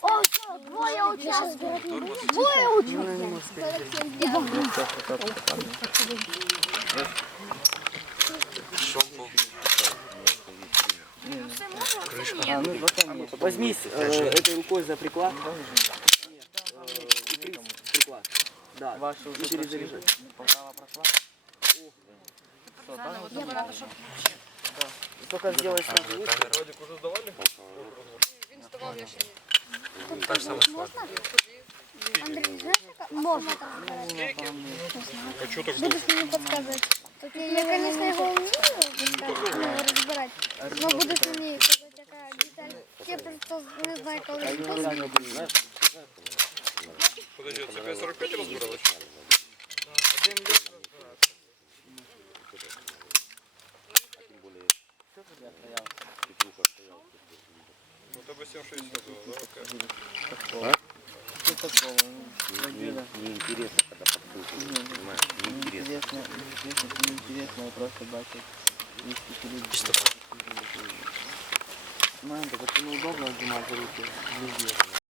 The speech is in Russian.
О, все, двоє учасників. Двоє учасників. 47 днів. Шомпол. А, ну, потом Возьмись э, этой рукой за приклад. Нет, э, и приз в приклад. Да, Ваши и уже перезаряжай. Полтава прошла? Все, там уже Только сделай сразу лучше. Так само складно. Андрій, знаєш, яка можна там збирати? Будеш мені підказувати. Так я, звісно, його вмію підказувати, ну, розбирати. Но будеш мені казати, яка деталь. Я просто не знаю, коли А Ну, тебе 760 було, да? Что. Неинтересно, когда подслушивают, понимаешь? Неинтересно. Неинтересно, я просто бачу. Если люди... Чисто Знаете, как неудобно отжимать руки.